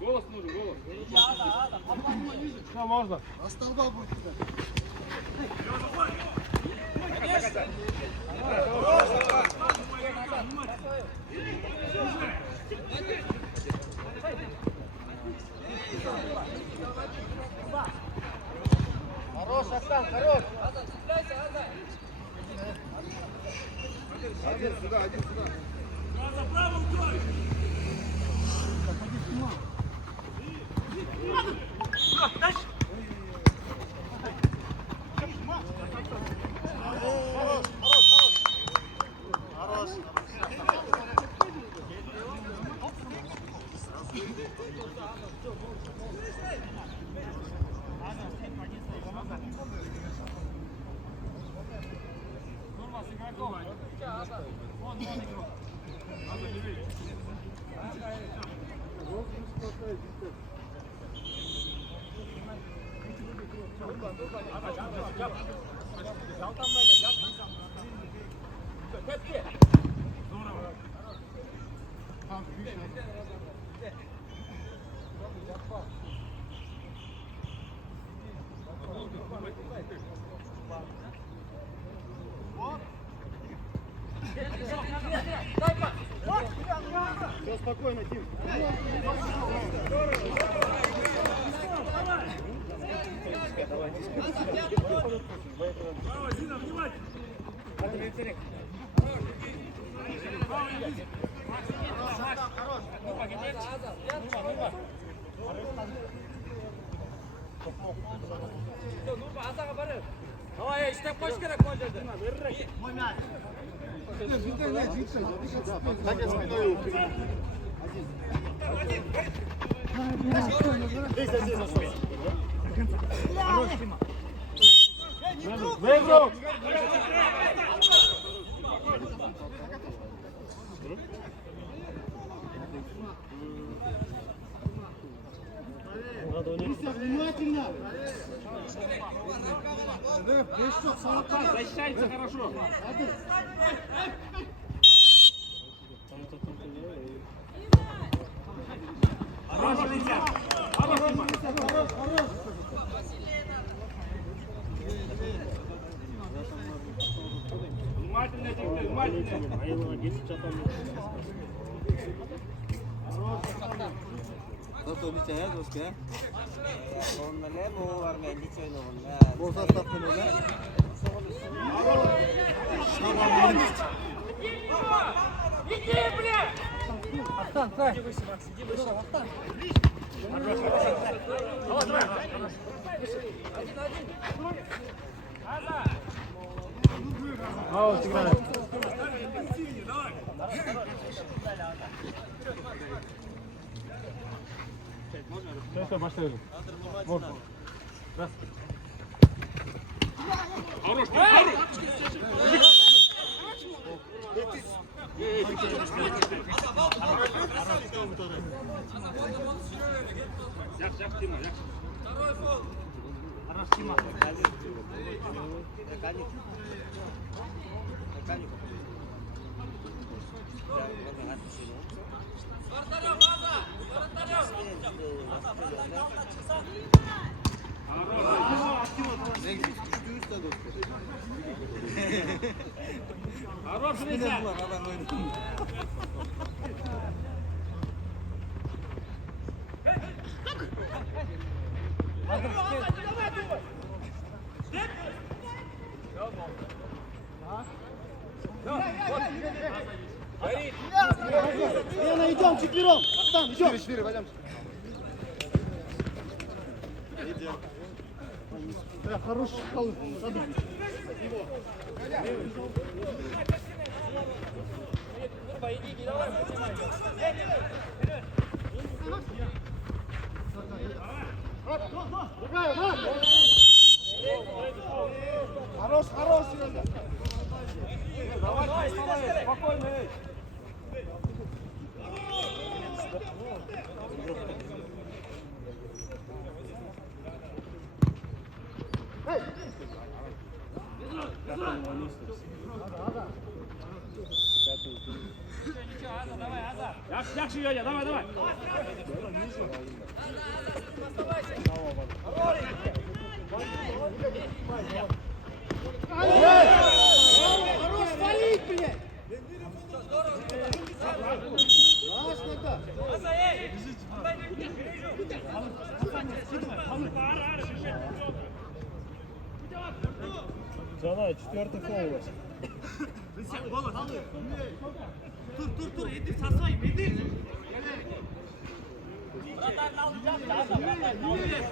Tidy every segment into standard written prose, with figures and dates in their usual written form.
Голос нужен, голос. Все, можно. Остолба будет. Хорош, Астан, хорош. Один сюда, один сюда. За правым край. Дальше. Хорош. Все спокойно, Тим. Право, Зина, внимательно. Давай, işte koş kere koyacaksın. Так я спиной упрямую. Здесь, здесь, здесь. Выиграл! Внимательно. Защищается хорошо. Хороший летят. Хороший. Внимательно, внимательно. Кто обещает, доска? Onlarla bu var geldi söyle onlar. Bu saatte ne? Иди, бля! Астан, стой. Иди выше, Макс, иди выше, Астан. Аут играет. Все, пошли. Можно. Раз. Хорош, хорош! Як, Тима, як? Хорош, Тима. Хорош, летят! Лена, идем четвером. Там, идем. 4, пойдем. Да, хороший колы. Хорош, хорош, Серега. Давай, спокойно. Yaxshi yo'ya, давай. Хорош, валить, блядь. Canay, 4 fol var. Dur, Edir sasayım, Edir. Bratan alacağız ya, bratan alacağız.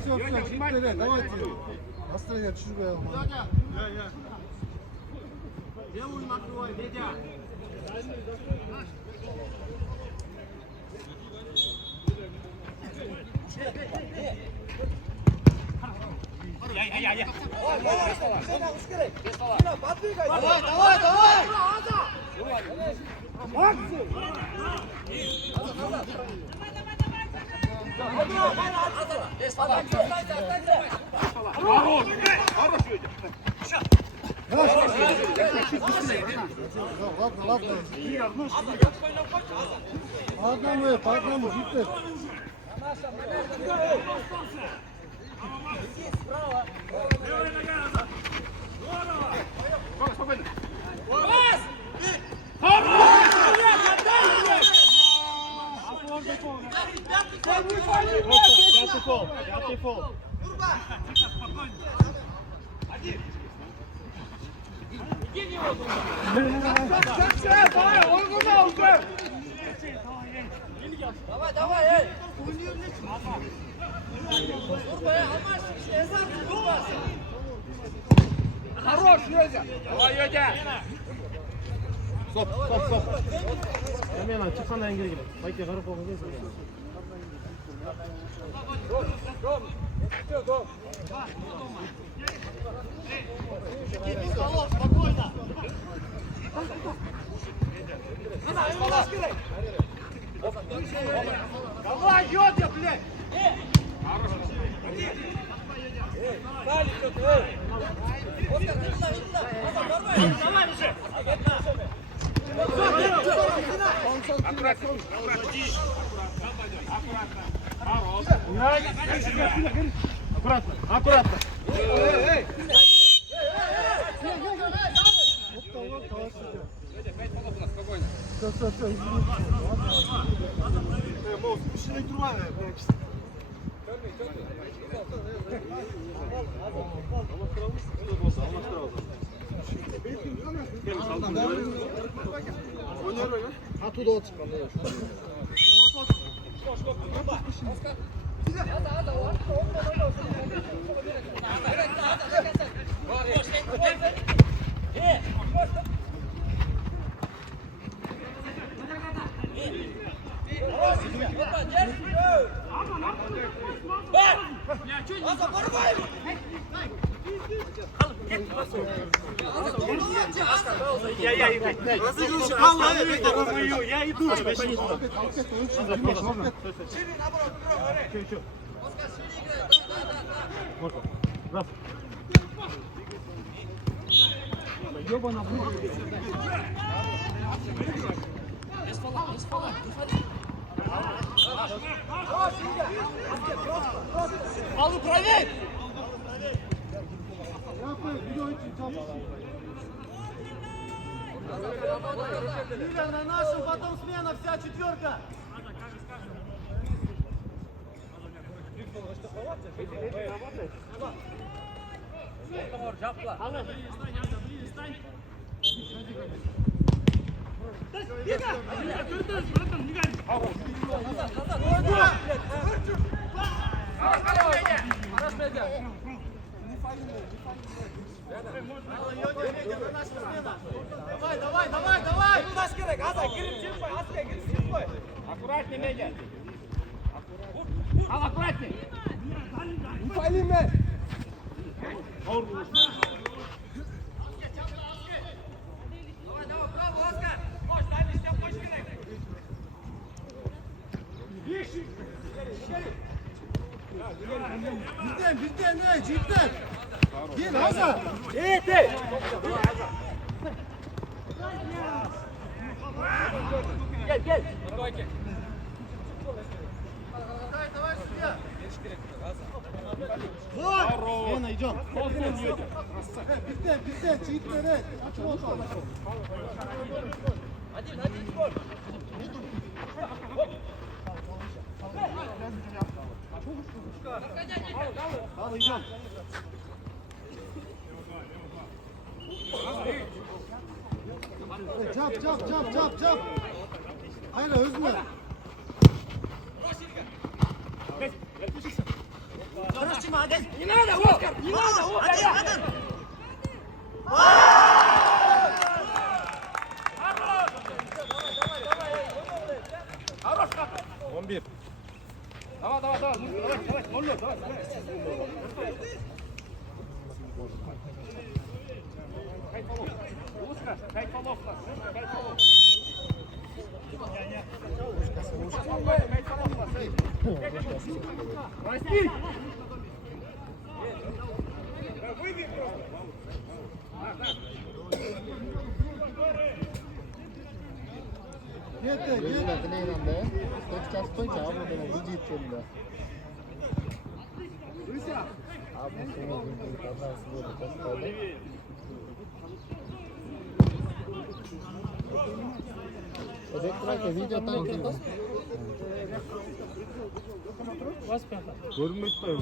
Все, чуть вперед, давайте. Настроение чужое. Делаю накрывай, Федя. Я. Давай! Ладно. По одному, жить. Пятый фол. Давай, эй! Хорош, Йозя! Давай, Йодя. Стоп. Замена, çıksana engel gibi. Haydi karı kokun gelsin. Спокойно! Давай, Йодя, блядь! Давай уже. Аккуратно. Аккуратно. Все, Оттуда вот Я иду. Можно. Раз. Ёбана Аллу, проверь! Юля, на нашем потом смена, вся четверка. Давай! Куда скорее, газа, Кирилл, чипай, Аска, Кирилл, чипай. Аккуратнее, Медя. Ал, аккуратнее. Упалиме. Bizden ne? Cidden. Gel Hazar. Эй! Гel. Vur. Лена, идем. Bizden cidden ne? Açma olsun. Al, идем. Çap. Hayır hızlı. Не надо, Оскар! Не надо, Оскар! Хорош, Хата! 11. Давай, молю, давай. Дай полов. Прости! Yeter. Görünmüyor da.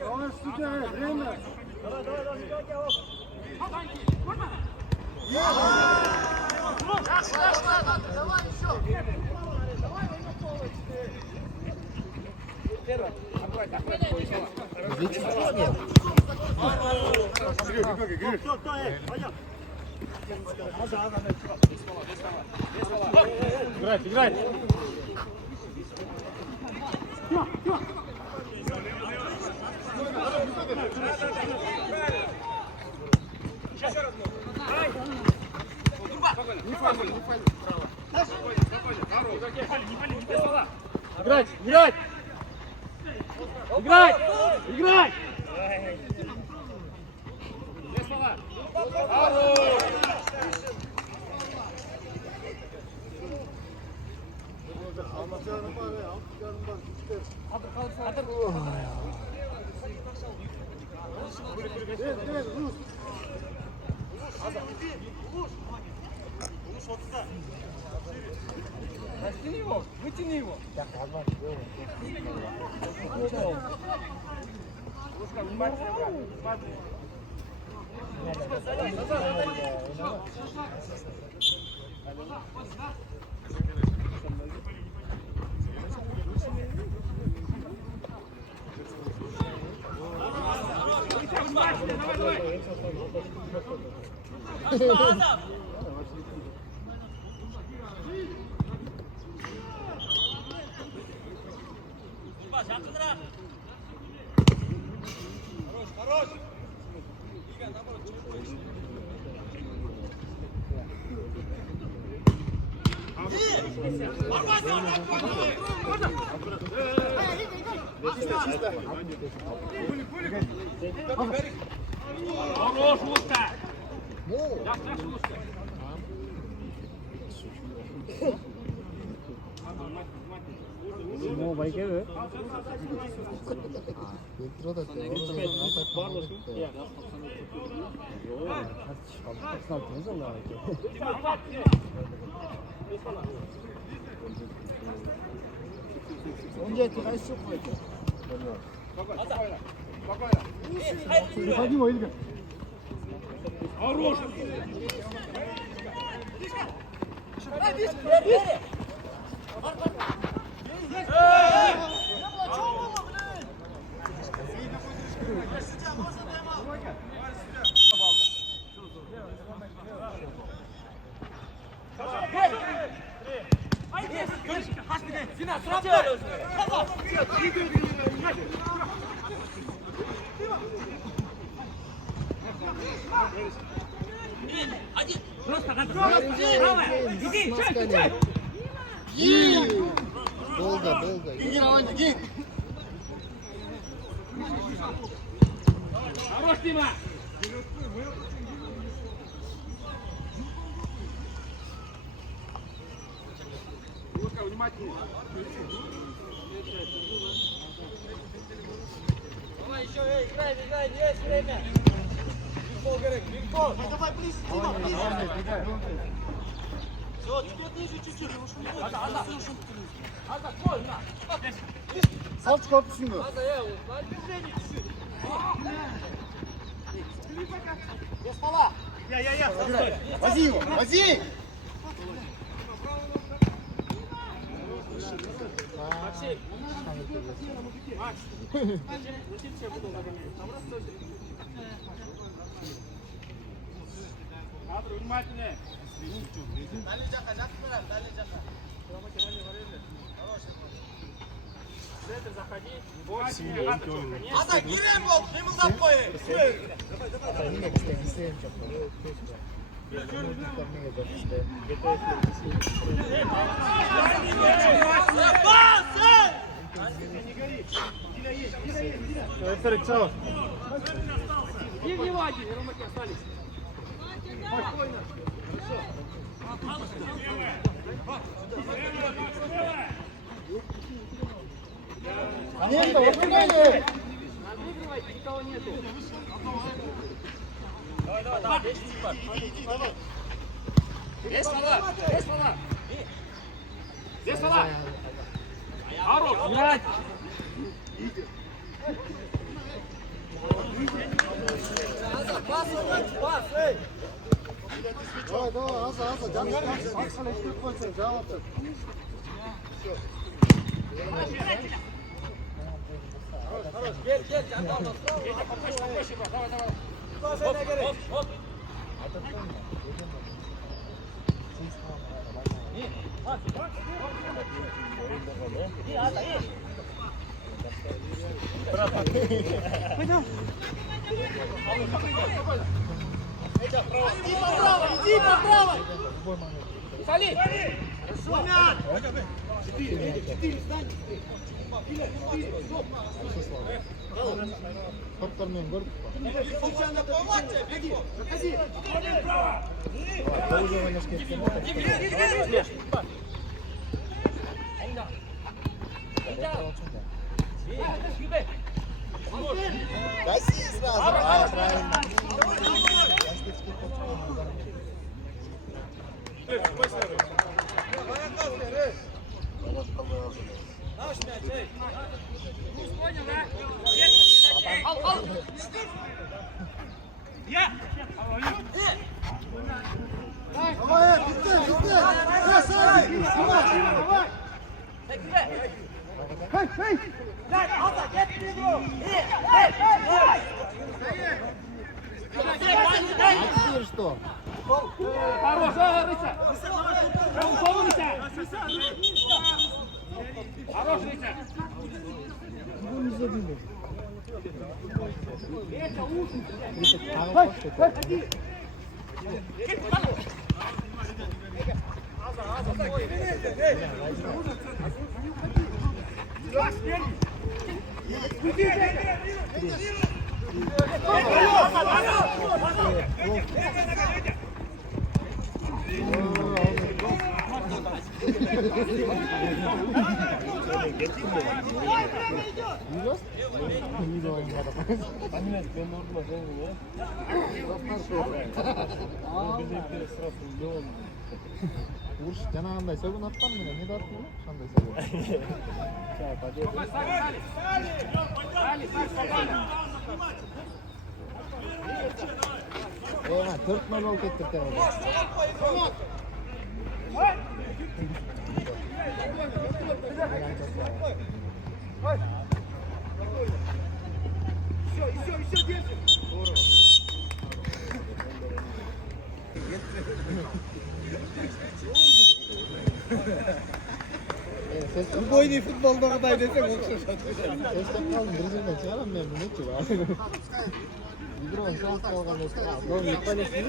Давай сюда, время. Играть. Играть! Без слова. Вытяни его. Лушка, внимательно, брат. Смотри. Хорош, Лушка! Ясно, Лушка. О, байкебі? 언제 들어가있어? Выходи, Ольга. Просто правая! Иди! Долго. Иди, Роман, иди. Хорош, Дима! Давай еще, играй, есть время! Давай ближе, Дима. Все, тебе ближе чуть-чуть. Салт çıkartırsın mı? Вози его, вози! Максим! Внимательнее! Ада, giren bol, kımıldap koy. Эрик, чао. Не внимательнее, Ромаки остались. Конечно, выполняй! Отыгрывайте, никого нету. Давай, Есть слова! Есть слова! Ару, играть! Пас, эй! Давай, Аза, canım aksalleştirip koysun, cevap ver. Хорош, гель, отдал, давай. Хоп. Иди по правой! Сали! Toplarından gol. Гаси сразу. Правильно. Давай, bitti. Давай. Hey. Теперь что? Хорош, Рыцарь! Укол, Рыцарь! Хорош, Рыцарь! Не забили. Uruş janagындай сөгүн аттан менен эмне да аттым кандай сөгүн Ма 4-0 болуп кетти Убойный футболдогудай десең окшошот. Эстеп калдым, бир жерден чыгарам мен мунучу. Игрон шанс алган эмес. Гол иппалесиз.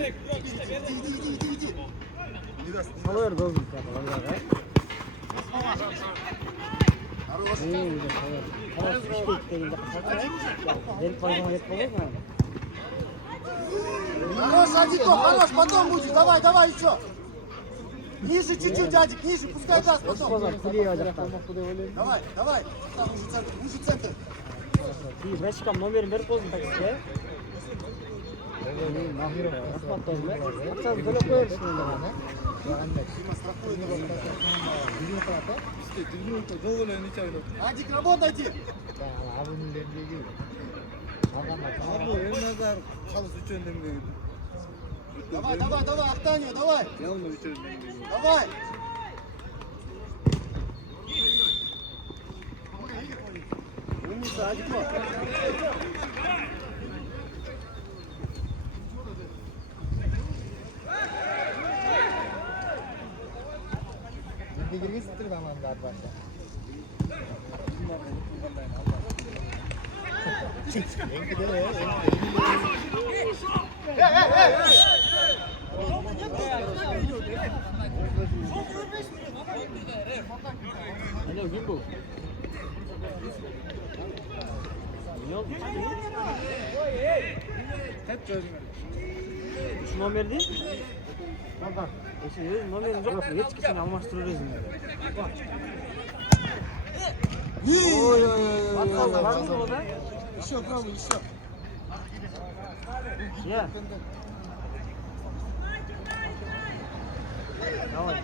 Салыр гол иппалага. Хорош, Адико, хорош, потом будет, давай, давай еще. Ниже чуть-чуть, Адик, ниже, пускай даст потом. Давай, давай, там уже центр. Бешкам номерин берип койдум таксиге. Акчаны төлөп коерсуң да. Адик, работайте. Давай, давай, давай, Актанию, давай. Давай. Умница, Адико. Киргизиптир команда арбашы. Alo, kim bu? Ne oldu? Hep çözüm. Şu номер değil? Bak. Eşi номерин жоқ. Ешкісini алмаштырып өзüm. Ой, Еще пробуй, еще. Я. Давай.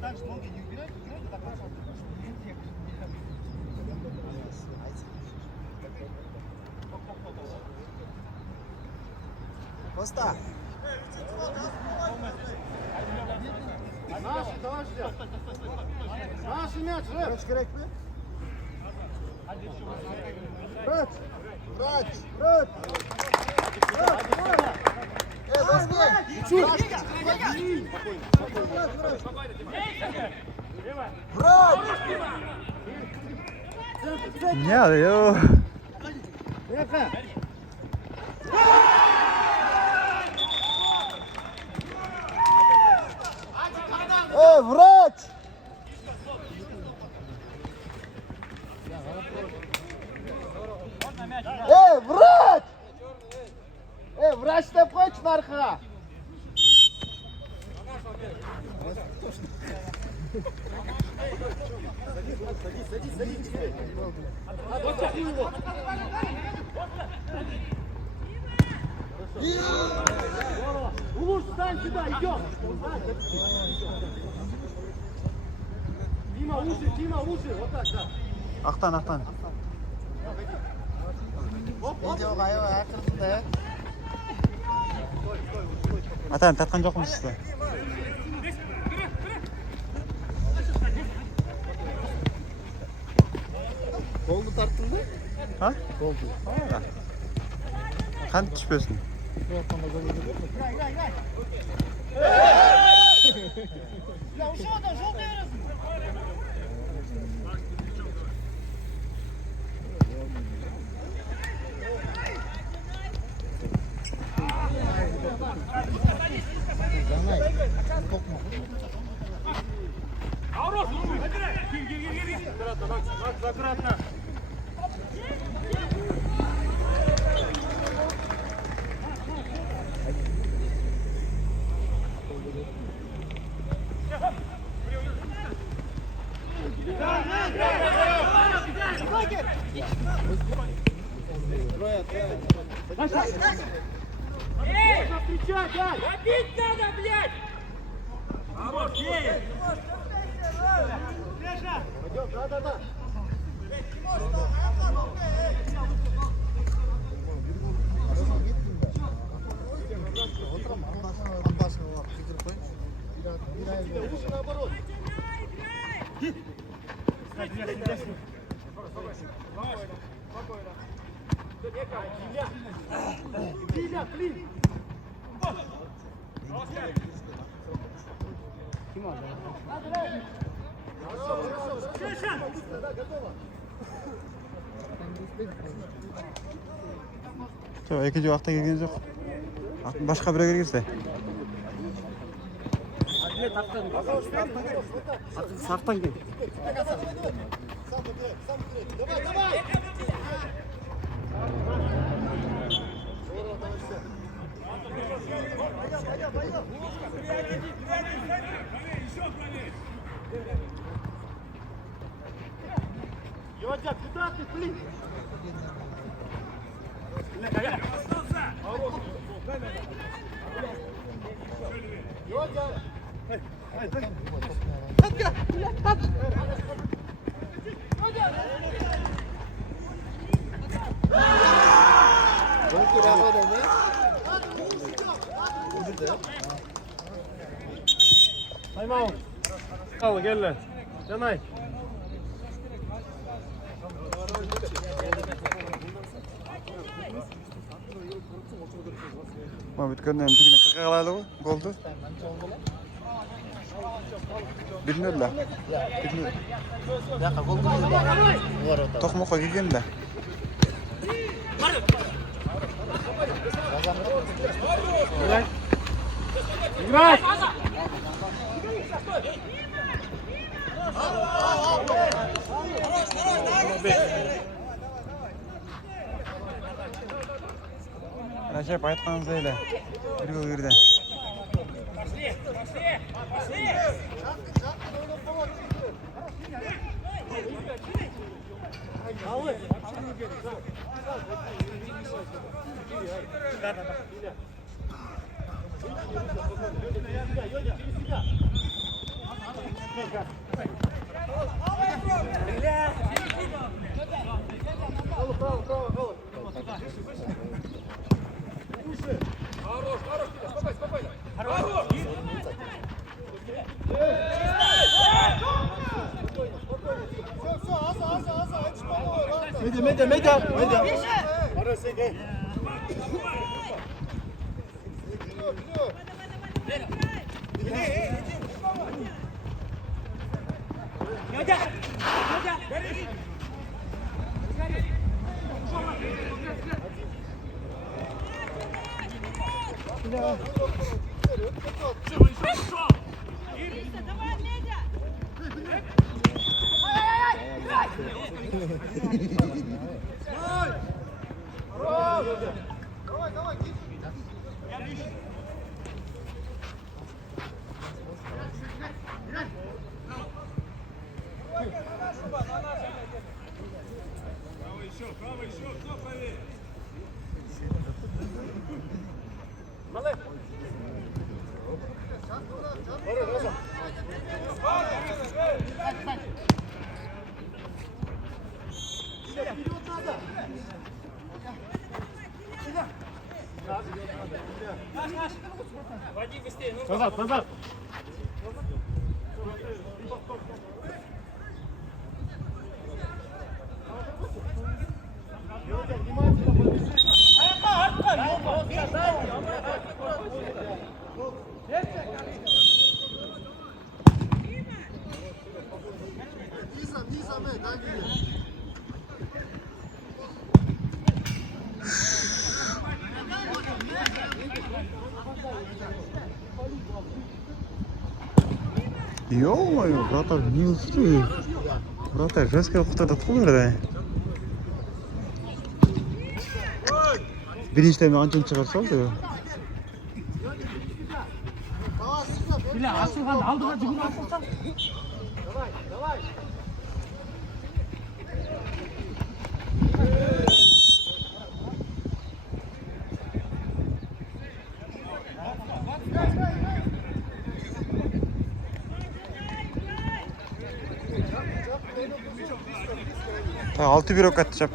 Дальше ноги не убирайте, так Коста. Наш мяч, Врач, керек пе? Врач! Врач! Врач! Врач! Не, yo. Врач! Врач! Врач deb qo'ychi narxiga. Улуш, встань сюда, идем! Дима, уши, вот так, да. Ақтан. Видеоға ақырдың. Атан, тартқан жоқпын сізді. Қолды тарттың ба? Ha? Қолды. Қан түспесін. Аккуратно. Побить надо, блядь! Хорош, ей! Да. Жоқ, екінші уақытта келген жоқ. Башқа біреу келгенсе. Сақтан кел. Йодя, куда ты, блин? Тайм-аут. Al gel. Canay. Бүткеннен тигіне қырқа қалады ғой, голды. Білмеді ла. Тоқмаққа келген ла. Играть! Рәжеп айтқаныңыз әйлі. Бірге көрді. Медиа. Назад, назад. Ё-моё, вратарь не успеет. Вратарь жестко құттады тұғылырды. Бірінші тайм анчын шығар салды. Бля, ашылған алдыға жүгіріп алсаң. Ta 6-1 ok atacak.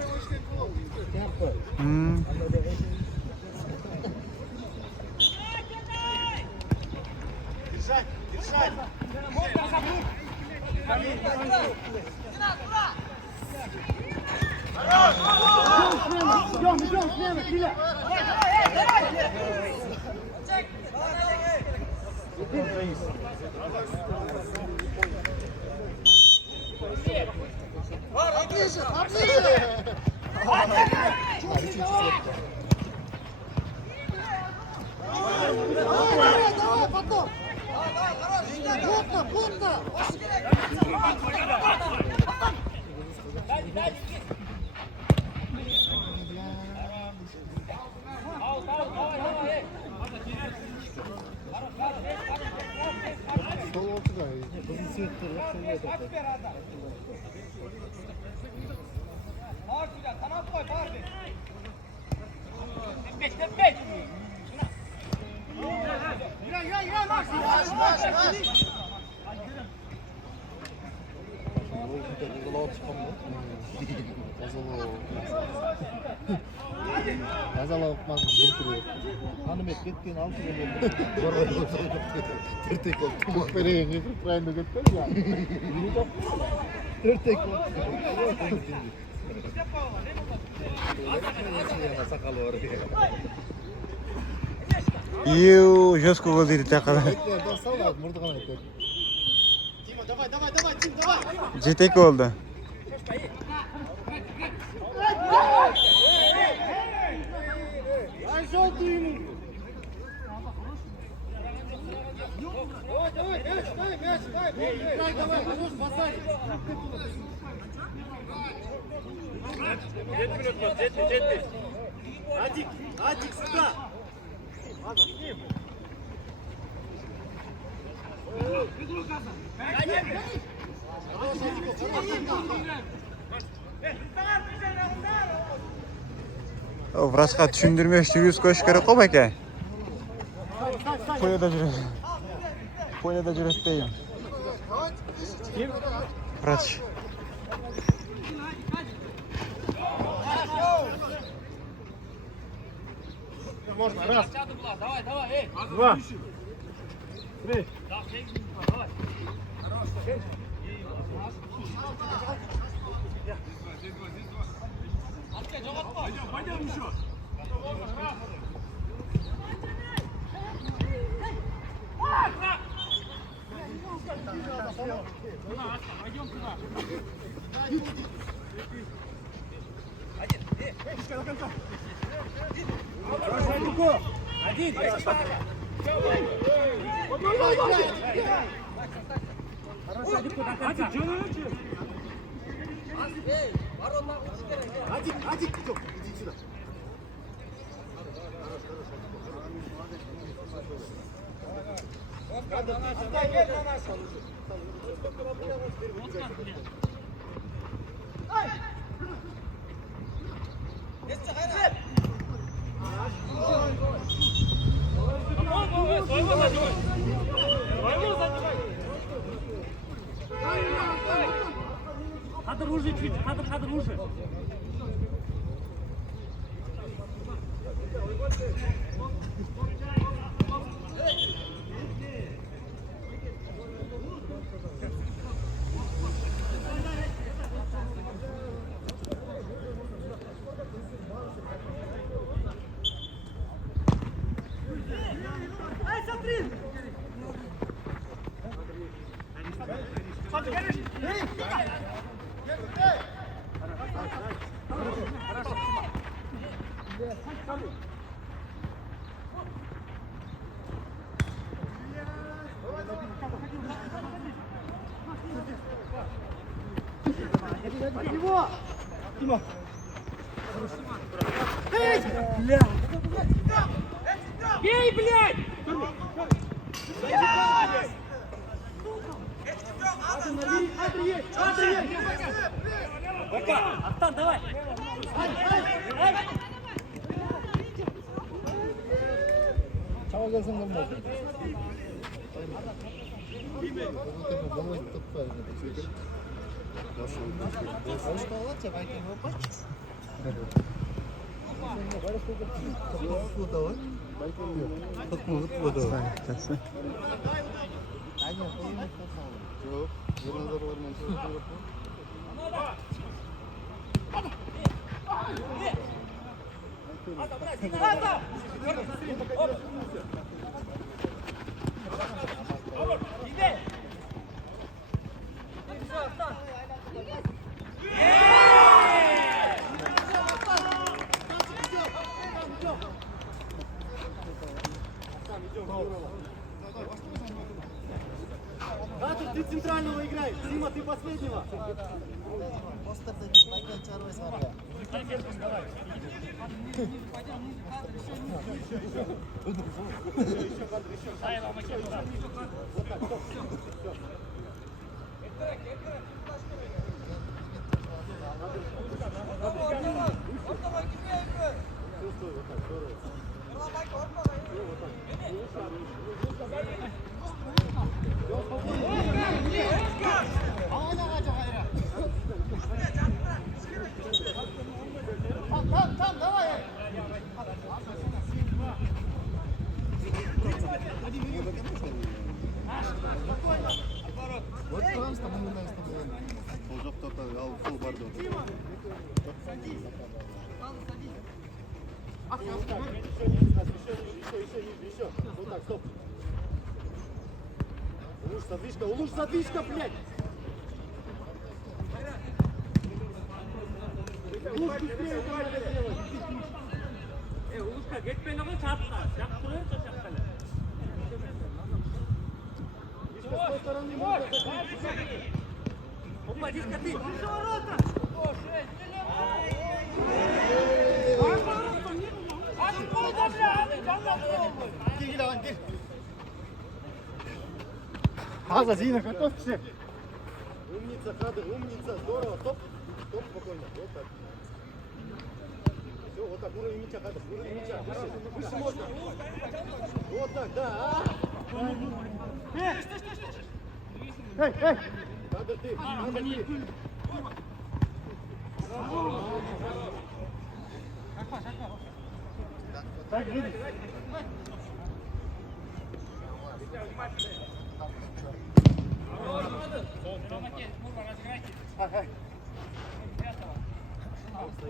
Давай, потом! Плотно, плотно! Тазалап мазмұн келтіреді. Ханымет кеткен 6 жыл болды. Төртек болды. Тамақ берген екі правильно кетті. Төртек болды. Сақалы бар. Еу, жестко гол дейді тақада. Мұрды ғана айтады. Дима, давай, давай, давай, Дим, давай! 7-2 oldu. Давай, мяч, дай, мяч, дай! Играй, давай, хорош, базарь! Адик, Адик, сюда! Vrasqa tushundirmay yuz qo'yish kerak qo'm aka. Qo'yada yuradi. Qo'yada yuradi deyim. Kim? Vrach. Можно. Раз. Давай, давай, эй. Два. Три. Давай. Пойдем еще. Пойдем туда. Один, до конца. Адик, идем, иди сюда. Кадр уже чуть, кадр уже. Бей, блядь! Артан, давай! Çava gelsen olmaz. Balon tuttu. Жақсы. Yok. Yıllar var mı? Гату, ты центрального играешь. Дима, ты последнего. Там, давай. Вот там с тобой не знаю, с тобой. Уже кто-то фул бордо. Еще. Вот так, стоп. Улучш задвижка, блядь. Улучш быстрее это надо сделать. Улушка, кетпей ногой чапка. Чап турайын, чапкале. С той стороны можно закрыть. Опа, диска ты. Гир, давай, гир. Хаза, Зина, готовься. Умница, Хадр, умница. Здорово. Стоп. Стоп, спокойно. Вот так. Все, вот так. Уровень мяча, Хадр. Уровень мяча. Выше, выше можно. Вот так, да. Эй, эй. Хадр, ты. Хадр, ты. Так, Жень. Ага. Ты,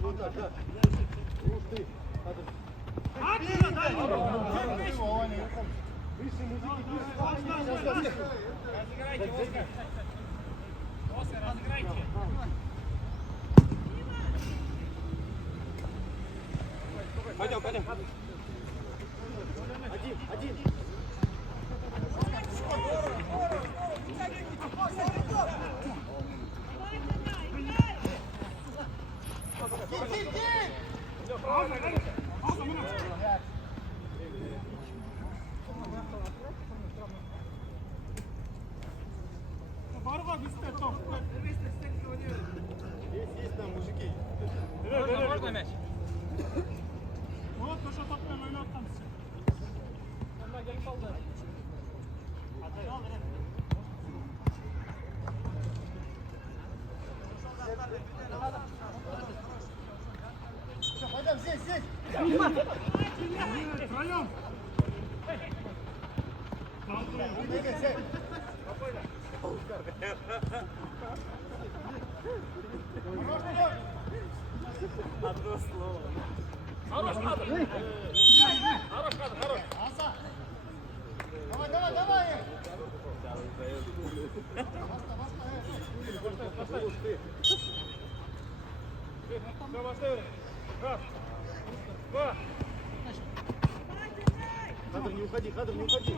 вот так, да. Ух ты. Выше музыки, выше. Пойдем, пойдем. Один. Есть там мужики. Можно мяч? Все, пойдем, здесь. Двигай, сядь. Одно слово. Аса. Давай. Кадр, не уходи.